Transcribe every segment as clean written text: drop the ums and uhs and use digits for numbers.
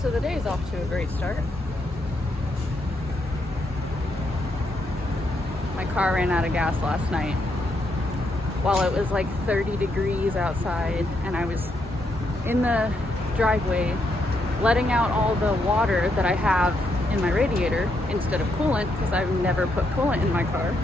So the day is off to a great start. My car ran out of gas last night while it was like 30 degrees outside, and I was in the driveway letting out all the water that I have in my radiator instead of coolant, because I've never put coolant in my car.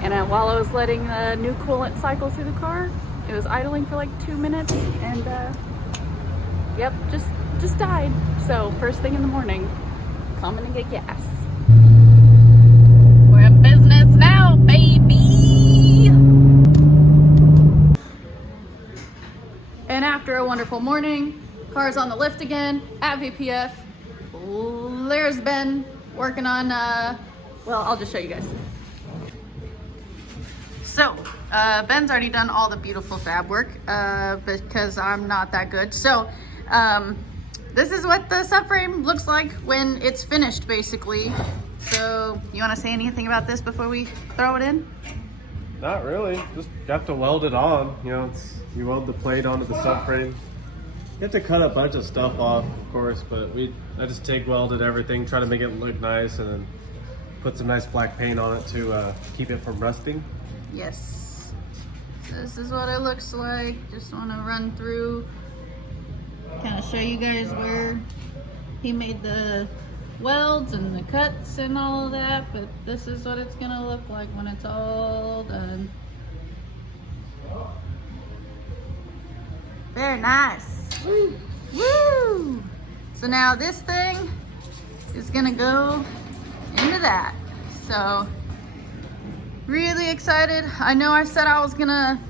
And while I was letting the new coolant cycle through the car, it was idling for like 2 minutes, and yep, just died. So first thing in the morning, coming to get gas. We're in business now, baby! And after a wonderful morning, car's on the lift again at VPF. There's Ben working on, well, I'll just show you guys. So, Ben's already done all the beautiful fab work because I'm not that good. So, this is what the subframe looks like when it's finished, basically. So, you want to say anything about this before we throw it in? Not really. Just have to weld it on. You know, you weld the plate onto the subframe. You have to cut a bunch of stuff off, of course, but I just TIG welded everything, try to make it look nice, and then put some nice black paint on it to keep it from rusting. Yes. So this is what it looks like. Just want to run through, kind of show you guys where he made the welds and the cuts and all of that, but this is what it's gonna look like when it's all done. Very nice. Woo! Woo! So now this thing is gonna go into that. So really excited. I know I said I was gonna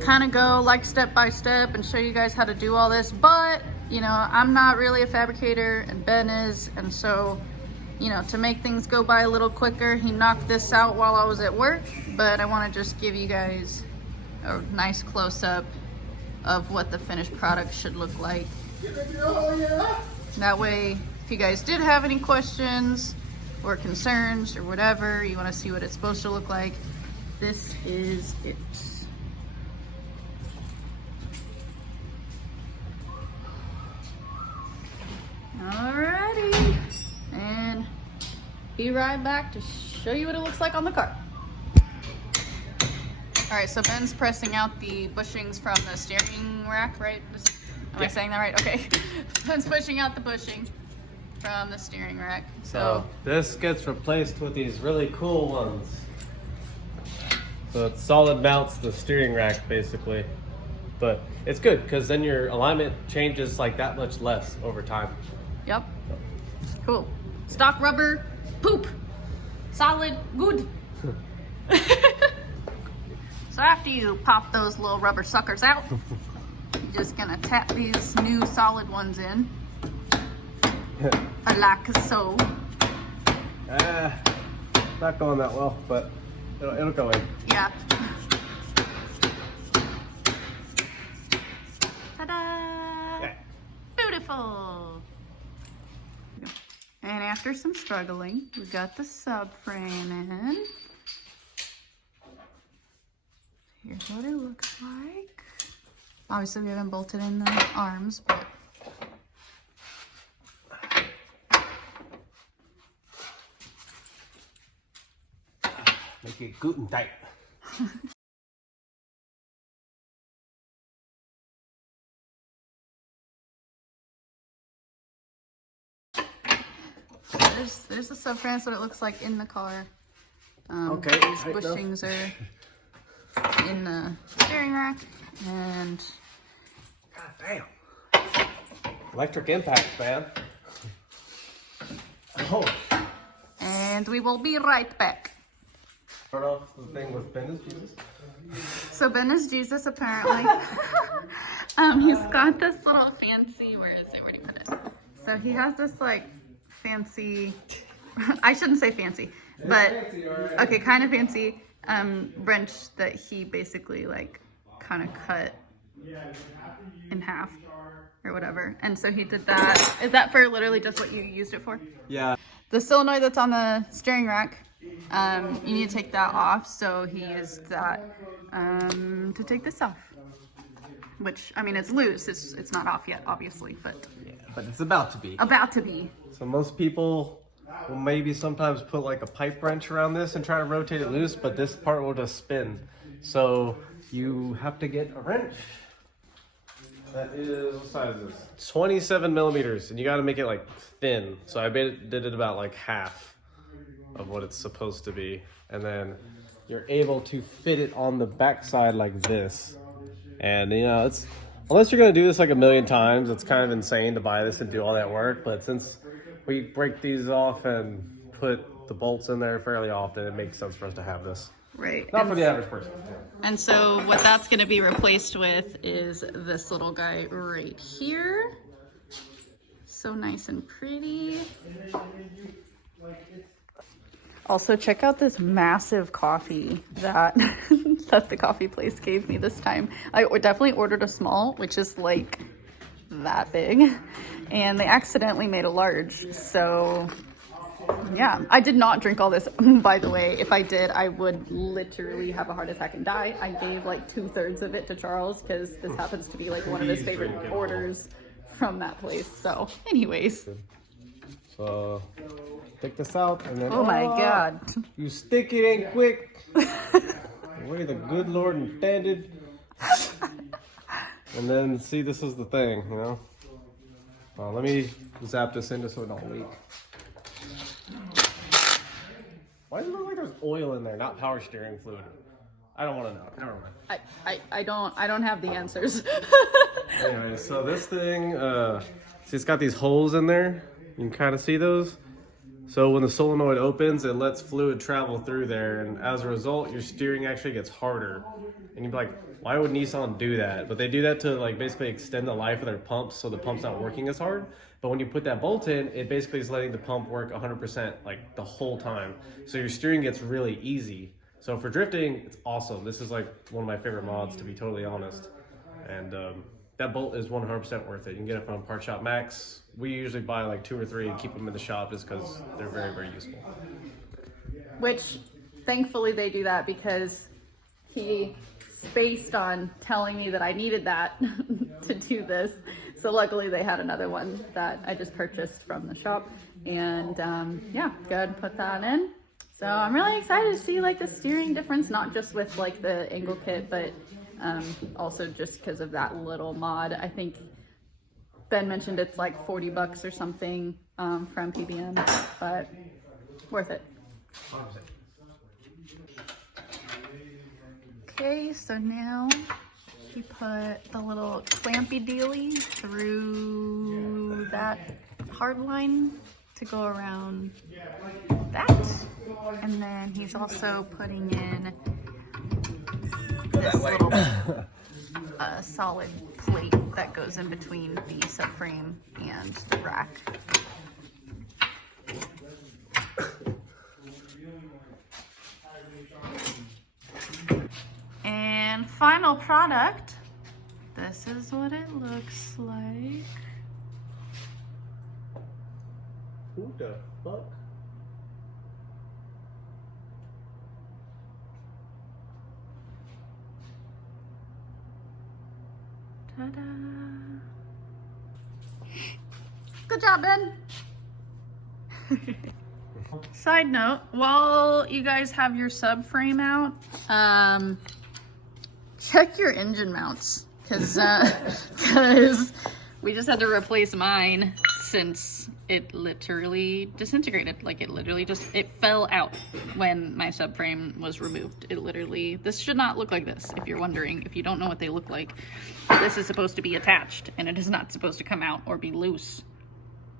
kind of go like step by step and show you guys how to do all this, but you know, I'm not really a fabricator and Ben is, and so, you know, to make things go by a little quicker, he knocked this out while I was at work, but I want to just give you guys a nice close-up of what the finished product should look like. That way, if you guys did have any questions or concerns or whatever, you want to see what it's supposed to look like, this is it. Alrighty, and be right back to show you what it looks like on the car. Alright, so Ben's pressing out the bushings from the steering rack, right? Am I saying that right? Okay. Ben's pushing out the bushing from the steering rack. So this gets replaced with these really cool ones. So it solid mounts the steering rack basically. But it's good because then your alignment changes like that much less over time. Yep. Cool. Stock rubber, poop. Solid, good. So after you pop those little rubber suckers out, you're just gonna tap these new solid ones in. Like so. Not going that well, but it'll go in. Yeah. Ta-da! Yeah. Beautiful. And after some struggling, we got the subframe in. Here's what it looks like. Obviously, we haven't bolted in the arms, but make it good and tight. So there's the subframe. That's what it looks like in the car. Okay. These bushings are in the steering rack, and God damn. Electric impact, man. Oh. And we will be right back. Start off the thing with Ben is Jesus. So Ben is Jesus, apparently. He's got this little fancy, where is it? Where did he put it? So he has this like fancy, I shouldn't say fancy, but okay, kind of fancy wrench that he basically like kind of cut in half or whatever. And so he did that. Is that for literally just what you used it for? Yeah. The solenoid that's on the steering rack, you need to take that off. So he used that to take this off. which, I mean, it's loose. It's not off yet, obviously, but But it's about to be. about to be. So most people will maybe sometimes put like a pipe wrench around this and try to rotate it loose, but this part will just spin. So you have to get a wrench. That is, what size is this? 27 millimeters, and you got to make it like thin. So I did it about like half of what it's supposed to be. And then you're able to fit it on the back side like this. And you know, it's, unless you're gonna do this like a million times, it's kind of insane to buy this and do all that work. But since we break these off and put the bolts in there fairly often, it makes sense for us to have this. Right. Not for the average person. And so what that's going to be replaced with is this little guy right here. So nice and pretty. Also, check out this massive coffee that that the coffee place gave me this time. I definitely ordered a small, which is like that big, and they accidentally made a large. So yeah, I did not drink all this, by the way. If I did, I would literally have a heart attack and die. I gave like 2/3 of it to Charles because this happens to be like one of his favorite orders from that place. So anyways. So take this out and then, oh my God. You stick it in quick. The way the good Lord intended. And then see, this is the thing, you know. Let me zap this in just so it don't leak. Why does it look like there's oil in there, not power steering fluid? I don't want to know. Never mind. I don't have the answers. Anyway, so this thing, see, it's got these holes in there. You can kind of see those. So when the solenoid opens, it lets fluid travel through there, and as a result, your steering actually gets harder. And you'd be like, why would Nissan do that? But they do that to like basically extend the life of their pumps, so the pump's not working as hard. But when you put that bolt in, it basically is letting the pump work 100% like the whole time. So your steering gets really easy. So for drifting, it's awesome. This is like one of my favorite mods, to be totally honest. And that bolt is 100% worth it. You can get it from Part Shop Max. We usually buy like 2 or 3 and keep them in the shop just because they're very, very useful. Which, thankfully they do that because he spaced on telling me that I needed that to do this. So luckily they had another one that I just purchased from the shop. And yeah, go ahead and put that in. So I'm really excited to see like the steering difference, not just with like the angle kit, but also just because of that little mod. I think Ben mentioned it's like $40 or something from PBM, but worth it. Okay, so now you put the little clampy dealy through that hard line to go around that. And then he's also putting in this little solid plate that goes in between the subframe and the rack. And final product, this is what it looks like. Who the fuck? Ta-da! Good job, Ben. Side note, while you guys have your subframe out, check your engine mounts, because we just had to replace mine since it literally disintegrated. Like it fell out when my subframe was removed. This should not look like this. If you're wondering, if you don't know what they look like, this is supposed to be attached and it is not supposed to come out or be loose.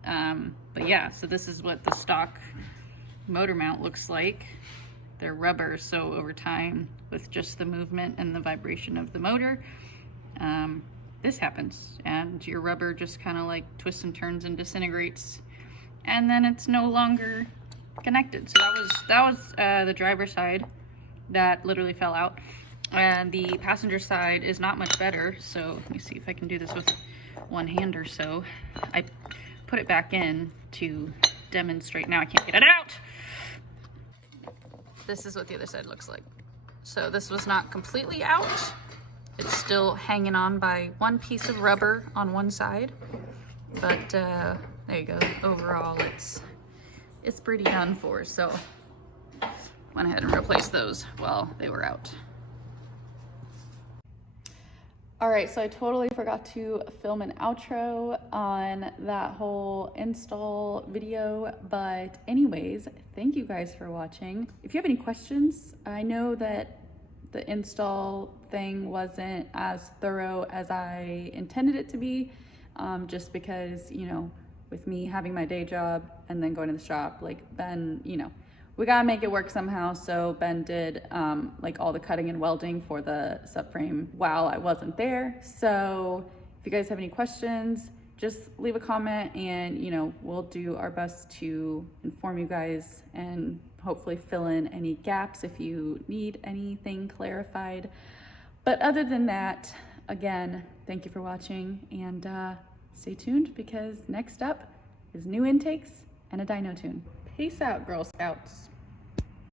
But yeah, so this is what the stock motor mount looks like. They're rubber, so over time, with just the movement and the vibration of the motor, this happens, and your rubber just kind of like twists and turns and disintegrates, and then it's no longer connected. So that was the driver's side that literally fell out, and the passenger side is not much better. So let me see if I can do this with one hand or so. I put it back in to demonstrate. Now I can't get it out. This is what the other side looks like. So this was not completely out. It's still hanging on by one piece of rubber on one side, but there you go. Overall, it's pretty done for. So went ahead and replaced those while they were out. All right, so I totally forgot to film an outro on that whole install video, but anyways, thank you guys for watching. If you have any questions, I know that the install thing wasn't as thorough as I intended it to be, just because, you know, with me having my day job and then going to the shop, like Ben, you know, we gotta make it work somehow. So Ben did like all the cutting and welding for the subframe while I wasn't there. So if you guys have any questions, just leave a comment and, you know, we'll do our best to inform you guys and hopefully fill in any gaps if you need anything clarified. But other than that, again, thank you for watching, and stay tuned because next up is new intakes and a dyno tune. Peace out, Girl Scouts.